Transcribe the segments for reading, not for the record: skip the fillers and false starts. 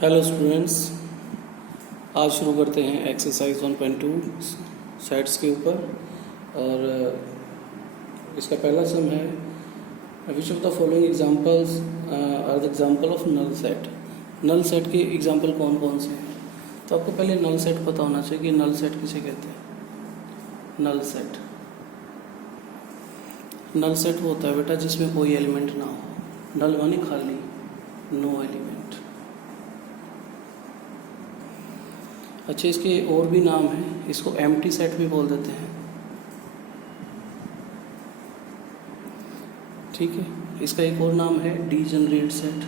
Hello students, आज शुरू करते हैं एक्सरसाइज 1.2 सेट्स के ऊपर। और इसका पहला सम है which of the following examples are the example of null set. Null set के एग्जांपल कौन कौन से हैं? तो आपको पहले नल सेट पता होना चाहिए कि नल सेट किसे कहते हैं। नल सेट वो होता है बेटा जिसमें कोई एलिमेंट ना हो। नल माने खाली, नो एलिमेंट। अच्छा, इसके और भी नाम हैं, इसको एम्प्टी सेट भी बोल देते हैं। ठीक है, इसका एक और नाम है डीजेनरेट सेट।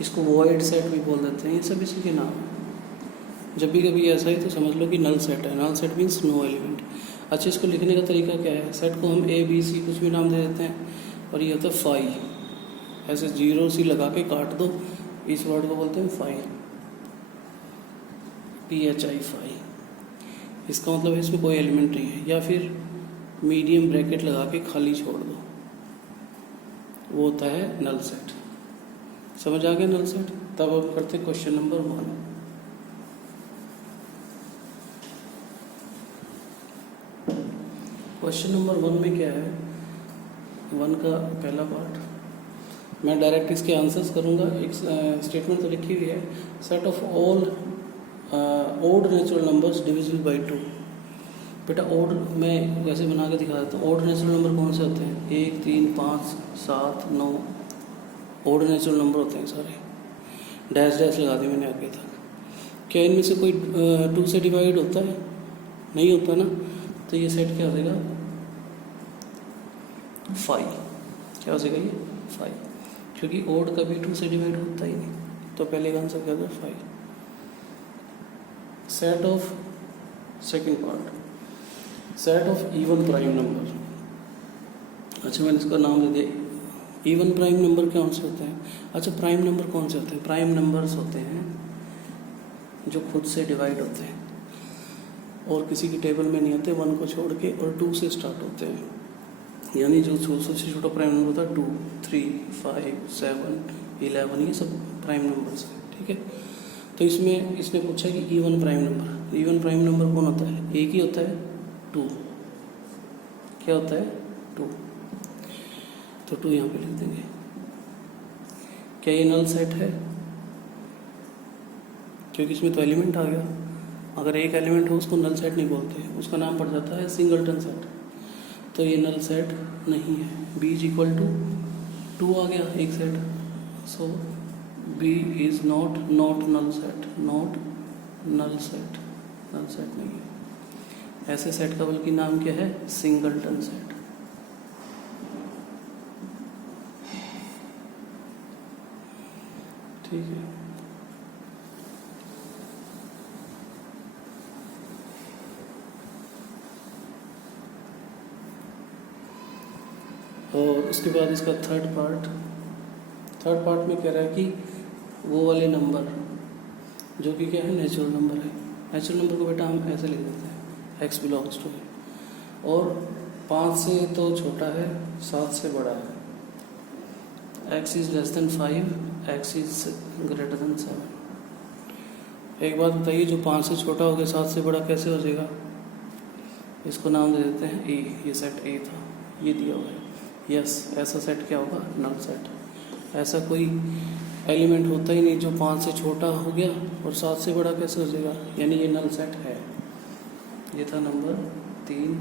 इसको वॉइड सेट भी बोल देते हैं। ये सब इसी के नाम हैं। जब भी कभी ऐसा ही तो समझ लो कि नल सेट है। Null set means no element. अच्छा, इसको लिखने का तरीका क्या है? सेट को हम ए बी सी कुछ भी नाम दे देते हैं और ये होता है फाई। ऐसे जीरो सी लगा के काट दो, इस वर्ड को बोलते हैं फाई, PHI फाई। इसका मतलब है इसमें कोई एलिमेंट नहीं है। या फिर मीडियम ब्रैकेट लगा के खाली छोड़ दो, वो होता है नल सेट। समझ आ गया नल सेट? तब अब करते क्वेश्चन नंबर 1। क्वेश्चन नंबर 1 में क्या है? 1 का पहला पार्ट मैं डायरेक्ट इसके आंसर्स करूंगा। एक स्टेटमेंट तो लिखी हुई है, set of all odd natural numbers divisible by 2। बेटा ओड मैं वैसे बना के दिखा देता हूँ। ओड नेचुरल नंबर कौन से होते हैं? 1, 3, 5, 7, 9 ओड नेचुरल नंबर होते हैं सारे। डैश डैश लगा दी मैंने आगे तक। क्या इनमें से कोई 2 से डिवाइड होता है? नहीं होता ना। तो ये सेट क्या हो जाएगा? 5। क्या हो जाएगा ये? 5, क्योंकि ओड कभी 2 से डिवाइड होता ही नहीं। तो पहले का आंसर क्या था? 5। Set of second part, set of even prime number. अच्छा, मैंने इसका नाम दे दिया इवन प्राइम नंबर। कौन से होते हैं? अच्छा, प्राइम नंबर कौन से होते हैं? प्राइम नंबर्स होते हैं जो खुद से डिवाइड होते हैं और किसी की टेबल में नहीं होते, 1 को छोड़ के, और 2 से स्टार्ट होते हैं। यानी जो सबसे छोटा प्राइम नंबर होता है 2, 3, 5, 7, 11, ये सब प्राइम नंबर्स हैं। ठीक है, तो इसमें इसने पूछा कि even prime number. Even prime number कौन होता है? एक ही होता है, 2। क्या होता है? 2। तो 2 यहाँ पे लिख देंगे। क्या ये नल सेट है? क्योंकि इसमें तो एलिमेंट आ गया। अगर एक एलिमेंट हो उसको नल सेट नहीं बोलते, उसका नाम पड़ जाता है सिंगलटन सेट। तो ये नल सेट नहीं है। B = 2 आ गया एक set. So B is not null set, not null set, null set नहीं है। ऐसे सेट का बल्कि नाम क्या है? Singleton set. ठीक है, और उसके बाद इसका थर्ड पार्ट में कह रहा है कि वो वाले नंबर जो कि क्या है? नेचुरल नंबर है। नेचुरल नंबर को बेटा हम ऐसे लिख देते हैं, x बिलोंग्स टू है, और 5 से तो छोटा है, 7 से बड़ा है। x is less than 5, x is greater than 7। एक बात बताइए, जो 5 से छोटा हो गया 7 से बड़ा कैसे हो जाएगा? इसको नाम दे देते हैं A। ये सेट A था, ये दिया हुआ है। यस, ऐसा सेट क्या होगा? Null set. ऐसा कोई एलिमेंट होता ही नहीं जो 5 से छोटा हो गया और 7 से बड़ा कैसे हो जाएगा? यानी ये नल सेट है। ये था नंबर 3,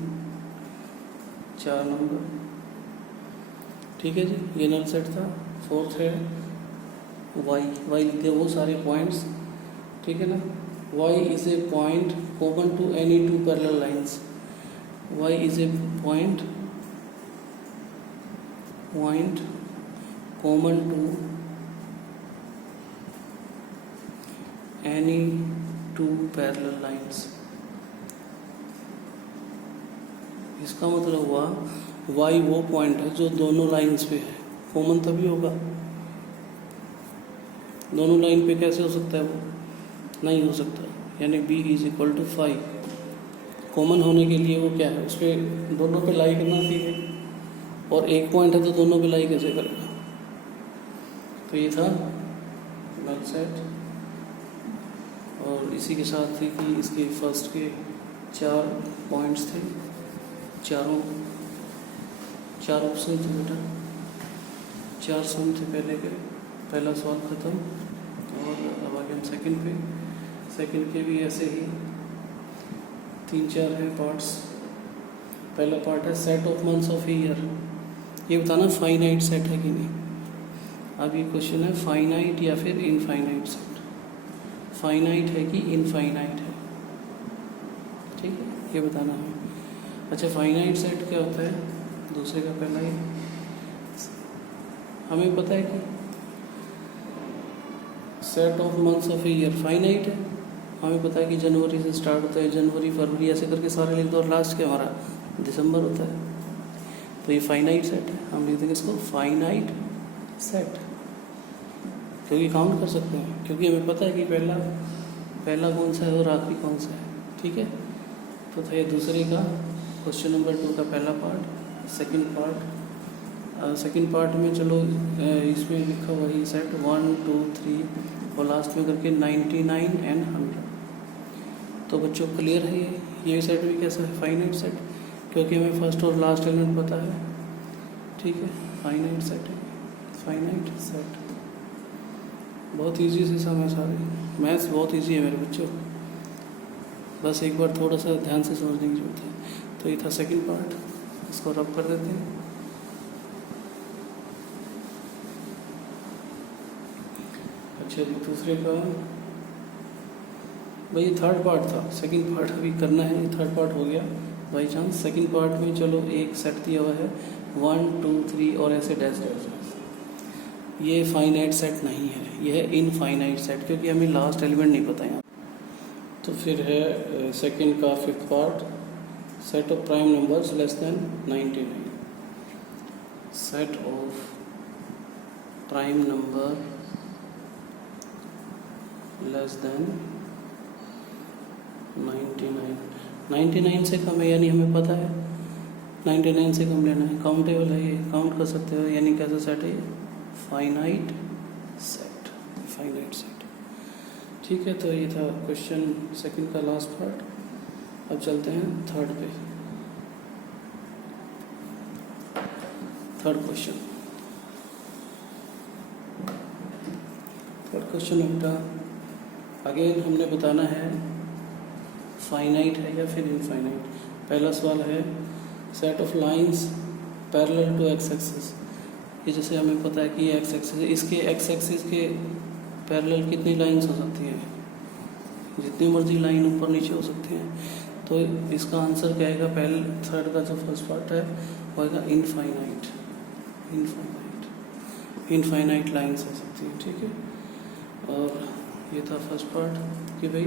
4 नंबर। ठीक है जी, ये नल सेट था। फोर्थ है y लिख दिया, वो सारे पॉइंट्स। ठीक है ना। y is a point common to any 2 parallel lines. y is a point common to any 2 parallel lines। इसका मतलब हुआ y वो पॉइंट है जो दोनों लाइंस पे है। कॉमन तभी होगा, दोनों लाइन पे कैसे हो सकता है? वो नहीं हो सकता। यानी B = 5। कॉमन होने के लिए वो क्या है? उस पर दोनों पे लाई करना चाहिए। और एक पॉइंट है तो दोनों मिलाई कैसे करेगा। तो ये था नल सेट, और इसी के साथ थी कि इसके फर्स्ट के 4 पॉइंट्स थे, चार ऑप्शन थे बेटा, 4 सम थे पहले के। पहला सवाल ख़त्म, और अब आगे हम सेकंड पे। सेकंड के भी ऐसे ही 3-4 हैं पार्ट्स। पहला पार्ट है set of months of year. ये बताना फाइनाइट सेट है कि नहीं। अब ये क्वेश्चन है फाइनाइट या फिर इनफाइनाइट सेट। फाइनाइट है कि इनफाइनाइट है, ठीक है, ये बताना है। अच्छा, फाइनाइट सेट क्या होता है? दूसरे का पहला ही हमें पता है कि set of months of year finite है। हमें पता है कि जनवरी से स्टार्ट होता है, जनवरी फरवरी ऐसे करके सारे लिख दो, और लास्ट के हमारा दिसंबर होता है। तो ये फाइनाइट सेट है, हम लिख देंगे इसको फाइनाइट सेट, क्योंकि काउंट कर सकते हैं, क्योंकि हमें पता है कि पहला कौन सा है और आखिरी कौन सा है, ठीक है। तो था ये दूसरे का क्वेश्चन नंबर 2 का पहला पार्ट। सेकंड पार्ट में चलो इसमें लिखा वही सेट 1 2 3 और लास्ट में करके 99 एंड 100। तो बच्चों क्लियर है ये सेट भी कैसा है? फाइनाइट सेट, क्योंकि हमें फर्स्ट और लास्ट एलिमेंट पता है, ठीक है। फाइनाइट सेट है, फाइनाइट सेट। बहुत इजी से सम है सारे, मैथ्स बहुत इजी है मेरे बच्चों, बस एक बार थोड़ा सा ध्यान से समझने की जरूरत है। तो ये था सेकंड पार्ट, इसको रब कर देते हैं। अच्छा जी, दूसरे का भाई थर्ड पार्ट था, सेकंड पार्ट अभी करना है, ये थर्ड पार्ट हो गया बाई चांस। सेकंड पार्ट में चलो एक सेट दिया हुआ है 1 2 3 और ऐसे डैश डैश। ये फाइनाइट सेट नहीं है, ये है इनफाइनाइट सेट, क्योंकि हमें लास्ट एलिमेंट नहीं पता यहाँ। तो फिर है सेकंड का fifth part, set of prime numbers less than 99। Set of prime number less than 99 से कम है, यानी हमें पता है 99 से कम लेना है, काउंटेबल है, ये काउंट कर सकते हो, यानी कैसा सेट है ये? फाइनाइट सेट, फाइनाइट सेट, ठीक है। तो ये था क्वेश्चन सेकंड का लास्ट पार्ट। अब चलते हैं थर्ड पे। थर्ड क्वेश्चन बेटा, अगेन हमने बताना है फाइनाइट है या फिर इनफाइनाइट। पहला सवाल है set of lines parallel to X axis. ये जैसे हमें पता है कि एक्स एक्सिस, इसके एक्स एक्सिस के पैरेलल कितनी लाइंस हो सकती हैं? जितनी मर्जी लाइन ऊपर नीचे हो सकती हैं। तो इसका आंसर क्या आएगा? पहले थर्ड का जो फर्स्ट पार्ट है वो आएगा इनफाइनाइट। इनफाइनाइट लाइंस हो सकती हैं, ठीक है। और ये था फर्स्ट पार्ट कि भाई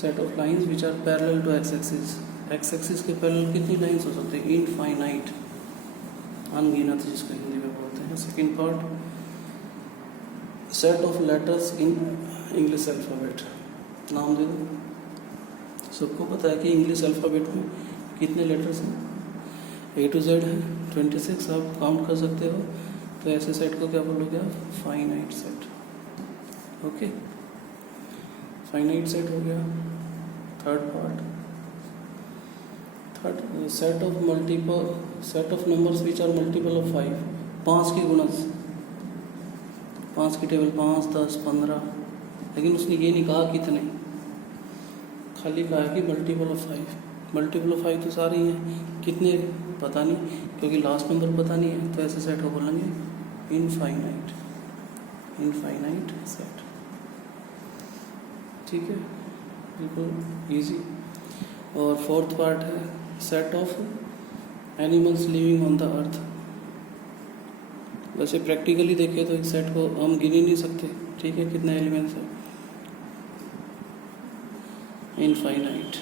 set of lines which are parallel to X axis. X axis के पैरेलल कितनी लाइंस हो सकती है? इनफाइनाइट, अनगिनत जिसको हिंदी में बोलते हैं। Second part set of letters in English alphabet. नाम दे दो, सबको पता है कि इंग्लिश अल्फ़ाबेट में कितने लेटर्स हैं? A to Z है 26, आप काउंट कर सकते हो। तो ऐसे सेट को क्या बोलोगे आप? Finite set. Okay, finite set हो गया। Third part, third set of numbers which are multiple of 5। 5 की गुणज, 5 की टेबल 5 10 15, लेकिन उसने ये नहीं कहा कितने, खाली कहा कि मल्टीपल ऑफ 5। मल्टीपल ऑफ 5 तो सारे ही हैं, कितने पता नहीं, क्योंकि लास्ट नंबर पता नहीं है। तो ऐसे सेट को बोलेंगे इनफाइनाइट सेट, ठीक है, बिल्कुल इजी। और फोर्थ पार्ट है set of animals living on the earth. वैसे प्रैक्टिकली देखें तो इस सेट को हम गिन ही नहीं सकते, ठीक है, कितने एलिमेंट्स हैं? इनफाइनाइट,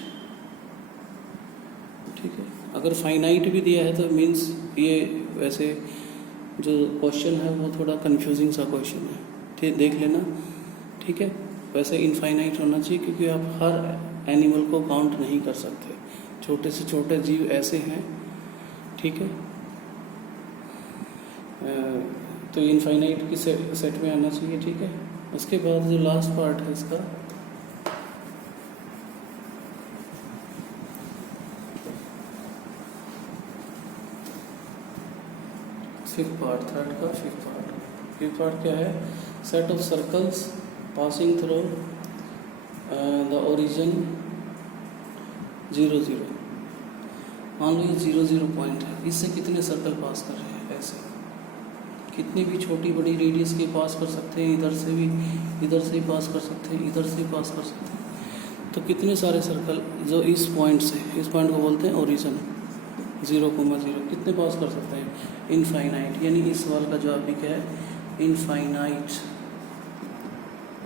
ठीक है। अगर फाइनाइट भी दिया है तो मीन्स ये वैसे जो क्वेश्चन है वो थोड़ा कंफ्यूजिंग सा क्वेश्चन है, ठीक, देख लेना, ठीक है। वैसे इनफाइनाइट होना चाहिए, क्योंकि आप हर एनिमल को काउंट नहीं कर सकते। छोटे से छोटे जीव ऐसे हैं, ठीक है, तो इनफाइनाइट की सेट में आना चाहिए, ठीक है। उसके बाद जो लास्ट पार्ट है इसका, फिफ्थ पार्ट क्या है? Set of circles passing through the origin 0 0। मान लो ये 0 0 पॉइंट है, इससे कितने सर्कल पास कर रहे हैं? ऐसे कितनी भी छोटी बड़ी रेडियस के पास कर सकते हैं, इधर से ही पास कर सकते हैं, इधर से ही पास कर सकते हैं। तो कितने सारे सर्कल जो इस पॉइंट को बोलते हैं ओरिजिन 0, 0 कितने पास कर सकते हैं? इनफाइनाइट। यानी इस सवाल का जवाब भी क्या है? इनफाइनाइट,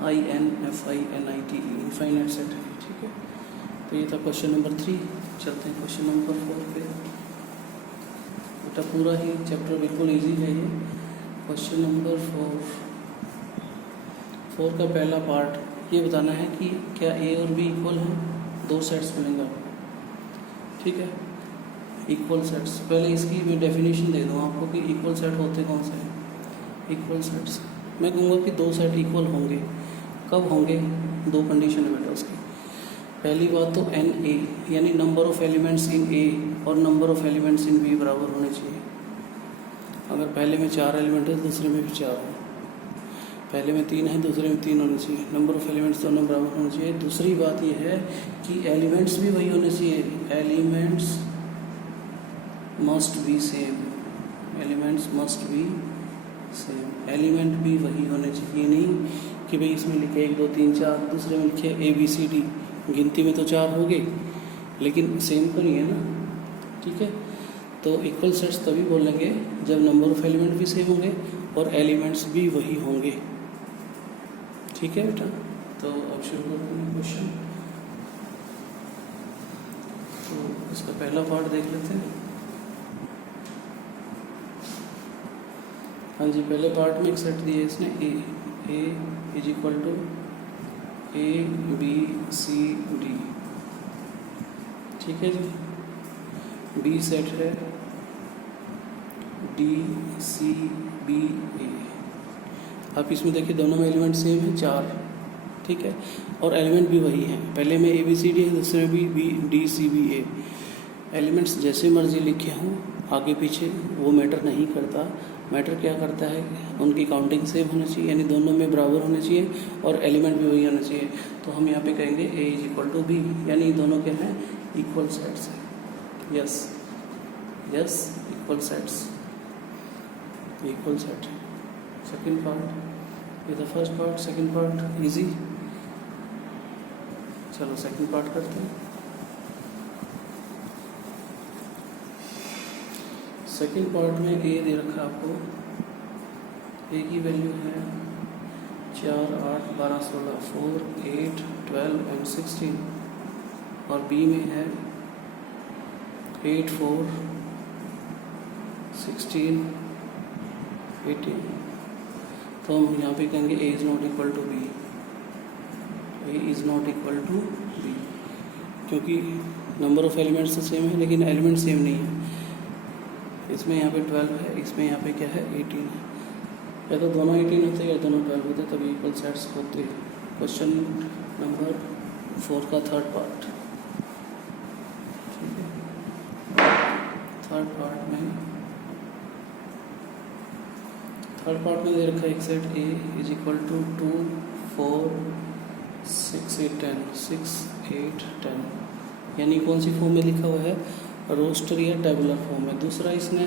INFINITE, इनफाइनाइट सेट है, ठीक है। तो ये था क्वेश्चन नंबर 3। चलते हैं क्वेश्चन नंबर 4 पे। बेटा पूरा ही चैप्टर बिल्कुल इजी है ये। क्वेश्चन नंबर 4 का पहला पार्ट ये बताना है कि क्या A और B इक्वल हैं? दो सेट्स मिलेंगे, ठीक है, इक्वल सेट्स। पहले इसकी मैं डेफिनेशन दे दूँ आपको कि इक्वल सेट होते कौन से हैं। इक्वल सेट्स मैं कहूँगा कि दो सेट इक्वल होंगे। कब होंगे? दो कंडीशन है बेटा उसकी। पहली बात तो NA यानी number of elements in A और number of elements in B बराबर होने चाहिए। अगर पहले में 4 एलिमेंट है, दूसरे में भी 4 हो। पहले में 3 है, दूसरे में 3 होने चाहिए। नंबर ऑफ एलिमेंट्स दोनों बराबर होने चाहिए। दूसरी बात यह है कि एलिमेंट्स भी वही होने चाहिए। Elements must be same, elements must be same. Element भी वही होने चाहिए, नहीं कि भाई इसमें लिखे 1 2 3 4, दूसरे में लिखे ABCD। गिनती में तो 4 हो गए लेकिन सेम तो नहीं है ना, ठीक है। तो इक्वल सेट्स तभी बोलेंगे जब नंबर ऑफ एलिमेंट भी सेम होंगे और एलिमेंट्स भी वही होंगे, ठीक है बेटा। तो अब शुरू करते हैं क्वेश्चन। तो इसका पहला पार्ट देख लेते हैं। हाँ जी, पहले पार्ट में एक सेट दिया है इसने A is equal to ABCD, ठीक है जी। B सेट है DCBA। आप इसमें देखिए दोनों में एलिमेंट सेम है 4, ठीक है, और एलिमेंट भी वही है। पहले में ABCD है, दूसरे में भी DCBA। एलिमेंट्स जैसे मर्जी लिखे हों आगे पीछे वो मैटर नहीं करता। मैटर क्या करता है? उनकी काउंटिंग सेम होनी चाहिए, यानी दोनों में बराबर होने चाहिए और एलिमेंट भी वही होने चाहिए। तो हम यहाँ पे कहेंगे A is equal to B, यानी दोनों क्या हैं? इक्वल सेट्स हैं। Yes yes, equal sets, equal set. Second part, ये the first part, second part easy. चलो सेकंड पार्ट करते हैं। सेकंड पार्ट में A दे रखा आपको। A की वैल्यू है 4 8 12 16, 4 8 12 एंड 16, और B में है 8 4 16 18। तो हम यहाँ पे कहेंगे A is not equal to B, A is not equal to B, क्योंकि नंबर ऑफ एलिमेंट्स तो सेम है लेकिन एलिमेंट सेम नहीं है। इसमें यहाँ पे 12 है, इसमें यहाँ पे क्या है 18 है। या तो दोनों 18 होते या दोनों 12 होते, तभी इक्वल सेट्स होते। क्वेश्चन नंबर 4 का थर्ड पार्ट, ठीक है। थर्ड पार्ट में दे रखा है एक set A is equal to 2 4 6 8 10, 6 8 10, यानी कौन सी फॉर्म में लिखा हुआ है? रोस्टर या टेबुलर फॉर्म है। दूसरा इसने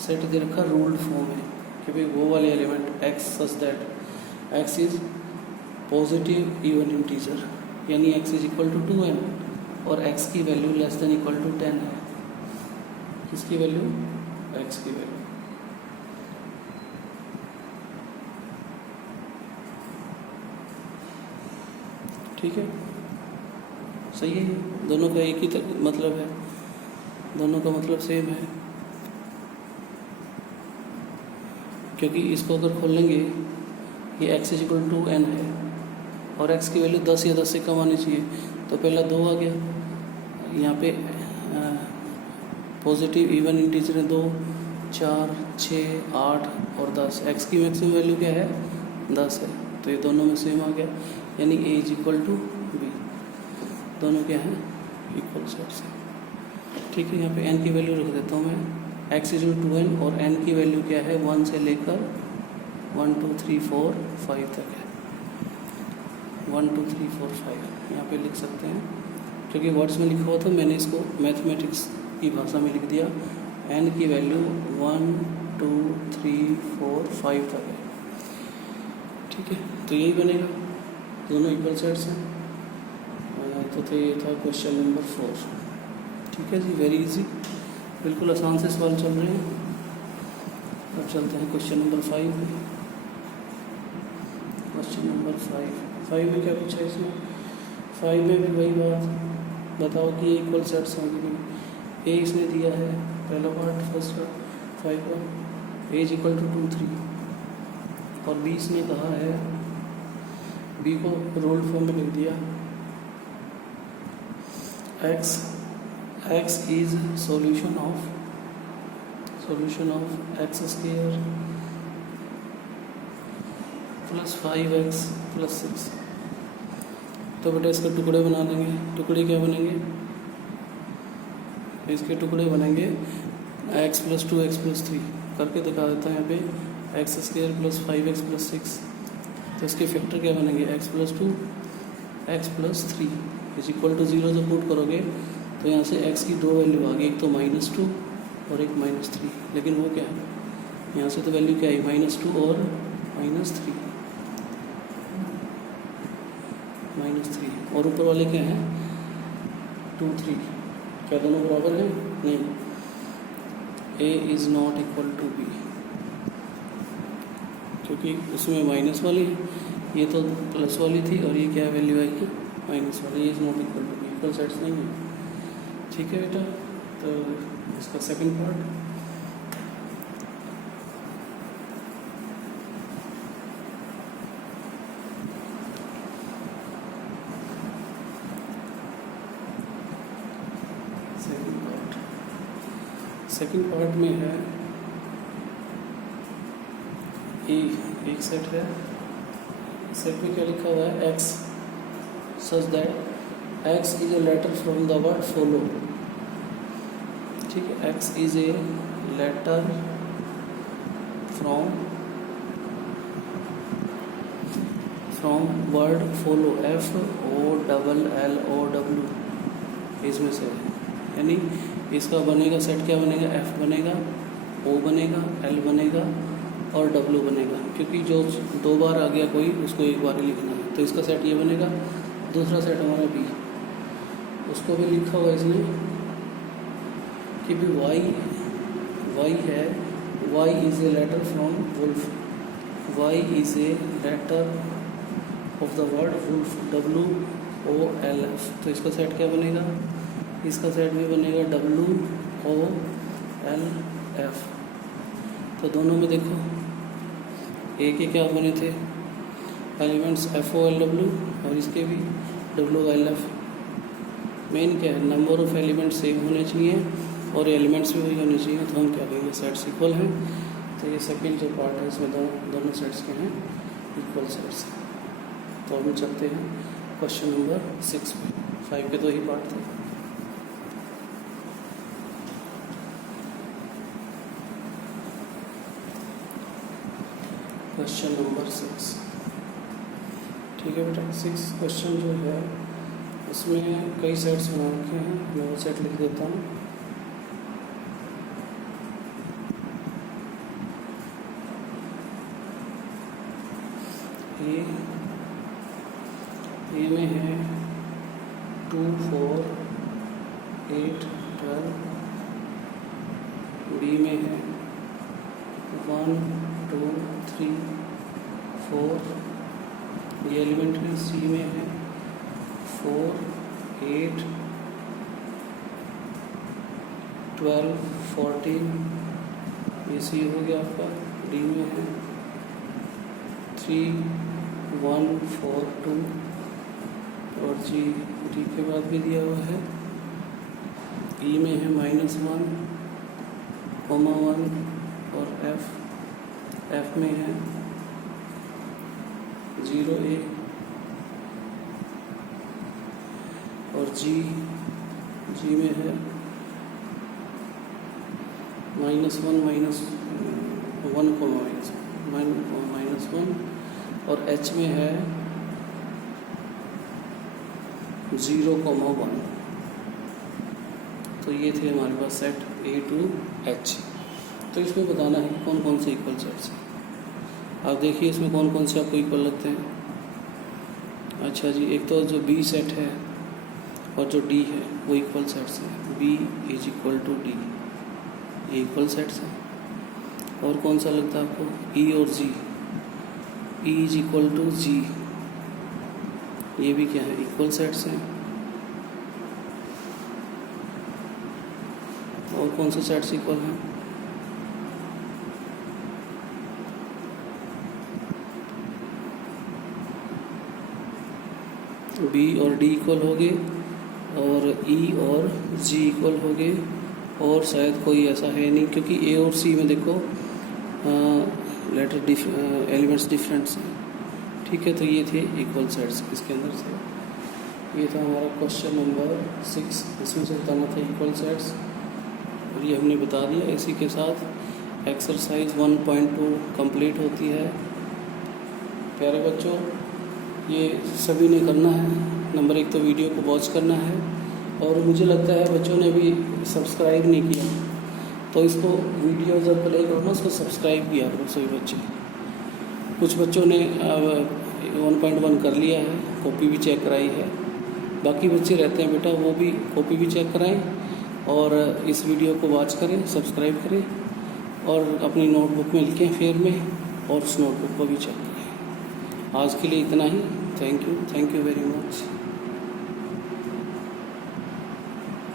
सेट दे रखा रूल्ड फॉर्म है कि भाई वो वाले element x such that x is positive even integer, यानी x is equal to 2n और x की value less than equal to 10 है। किसकी वैल्यू? x की वैल्यू। ठीक है, सही है। दोनों का एक ही मतलब है, दोनों का मतलब सेम है, क्योंकि इसको अगर खोल लेंगे ये x is equal to n है और x की वैल्यू 10 या 10 से कम आनी चाहिए। तो पहला 2 आ गया, यहाँ पे पॉजिटिव इवन इंटीजर है 2, 4, 6, 8 और 10। एक्स की मैक्सिमम वैल्यू क्या है? 10 है, तो ये दोनों में सेम आ गया, यानी ए इज इक्वल टू बी। दोनों क्या हैं? इक्वल सेट्स हैं। ठीक है, यहाँ पे एन की वैल्यू रख देता हूँ मैं, एक्स इज टू एन, और एन की वैल्यू क्या है? 1 से लेकर 1 2 3 4 5 तक है। 1 2 3 4 5 यहाँ पे लिख सकते हैं, क्योंकि वर्ड्स में लिखा हुआ था, मैंने इसको मैथमेटिक्स की भाषा में लिख दिया। एन की वैल्यू 1 2 3 4 5 तक है। ठीक है, तो यही बनेगा, दोनों इक्वल सेट्स हैं। तो ये था क्वेश्चन नंबर 4। ठीक है जी, वेरी इजी, बिल्कुल आसान से सवाल चल रहे हैं। अब चलते हैं क्वेश्चन नंबर 5 में। क्वेश्चन नंबर 5 में क्या पूछा है इसमें? 5 में भी वही बात, बताओ कि ये इक्वल सेट्स हैं कि नहीं। ए इसने दिया है, पहला पार्ट फर्स्ट का 5 का, ए इज इक्वल टू 2 3, और बी इसने कहा है, बी को रोल्ड फॉर्म में लिख दिया, x is solution of x square plus 5x plus 6। तो बेटा इसके टुकड़े बना देंगे। टुकड़े क्या बनेंगे? इसके टुकड़े बनेंगे x प्लस 2x प्लस 3 करके दिखा देता है यहाँ पे, x square plus 5x plus 6। तो इसके फैक्टर क्या बनेंगे? x plus 2 x plus 3 is equal to 0 जो पुट करोगे तो यहाँ से x की दो वैल्यू आ गई, एक तो -2 और एक -3। लेकिन वो क्या है, यहाँ से तो वैल्यू क्या आई? -2 और -3 और ऊपर वाले क्या हैं? 2 3। क्या दोनों बराबर हैं? नहीं, a is not equal to b, क्योंकि उसमें माइनस वाली है, ये तो प्लस वाली थी, और ये क्या वैल्यू आएगी? माइनस वाली। ये is not equal to B, equal sets नहीं है। ठीक है बेटा, तो इसका सेकंड पार्ट, सेकंड पार्ट में है एक सेट है, सेट में क्या लिखा हुआ है? X such that X is a letter from the word follow. ठीक है, X is a letter from word follow, FOLLOW इसमें से है, यानी इसका बनेगा सेट क्या बनेगा? F बनेगा, O बनेगा, L बनेगा और W बनेगा, क्योंकि जो दो बार आ गया कोई उसको एक बार ही लिखना है। तो इसका सेट ये बनेगा। दूसरा सेट हमारा B, उसको भी लिखा हुआ इसने कि भी Y है, Y is a letter from wolf, Y is a letter of the word wolf, WOLF। तो इसका सेट क्या बनेगा? इसका सेट भी बनेगा WOLF। तो दोनों में देखो एक ही क्या बने थे एलिमेंट्स, FOLW, और इसके भी WOLF। मेन क्या है? नंबर ऑफ एलिमेंट्स सेम होने चाहिए और एलिमेंट्स भी वही होने चाहिए, तो हम क्या कहेंगे? सेट्स इक्वल हैं। तो ये सेकंड जो पार्ट है इसमें दोनों सेट्स के हैं इक्वल सेट्स। तो हम चलते हैं क्वेश्चन नंबर 6 पे। 5 के तो ही पार्ट थे। Question number 6। ठीक है बेटा, 6 क्वेश्चन जो है उसमें कई सेट्स बना रखे हैं, मैं वो सेट लिख देता हूँ। ए में है 2 4 8 12, बी में है 1 2 3 4, ये एलिमेंट है। सी में है 4 8 12 14, ये सी हो गया आपका। डी में है 3 1 4 2, और जी डी के बाद भी दिया हुआ है। ई में है -1 1 और एफ में है 0A और जी में है -1 -1 और एच में है 0,1। तो ये थे हमारे पास सेट A to H। तो इसमें बताना है कि कौन कौन से इक्वल सेट्स हैं। आप देखिए इसमें कौन कौन से आपको इक्वल लगते हैं। अच्छा जी, एक तो जो B सेट है और जो D है वो इक्वल सेट्स हैं। B = D, ये इक्वल सेट्स हैं। और कौन सा लगता है आपको? E और G, E = G, ये भी क्या है? इक्वल सेट्स हैं। और कौन से सेट्स इक्वल हैं? B और D इक्वल हो गए और E और G इक्वल हो गए। और शायद कोई ऐसा है नहीं, क्योंकि A और C में देखो एलिमेंट्स डिफरेंट्स हैं। ठीक है, तो ये थे इक्वल सेट्स इसके अंदर से। ये था हमारा क्वेश्चन नंबर 6, इसमें से बताना था इक्वल सेट्स और ये हमने बता दिया। इसी के साथ एक्सरसाइज 1.2 कंप्लीट होती है। प्यारे बच्चों, ये सभी ने करना है। नंबर 1 तो वीडियो को वॉच करना है, और मुझे लगता है बच्चों ने भी सब्सक्राइब नहीं किया, तो इसको वीडियो जब प्ले करो ना उसको सब्सक्राइब किया करो सभी बच्चे। कुछ बच्चों ने 1.1 कर लिया है, कॉपी भी चेक कराई है। बाकी बच्चे रहते हैं बेटा, वो भी कॉपी भी चेक कराएं और इस वीडियो को वॉच करें, सब्सक्राइब करें और अपनी नोटबुक में लिखें फेयर में, और उस नोटबुक को भी चेक करें। आज के लिए इतना ही। Thank you very much.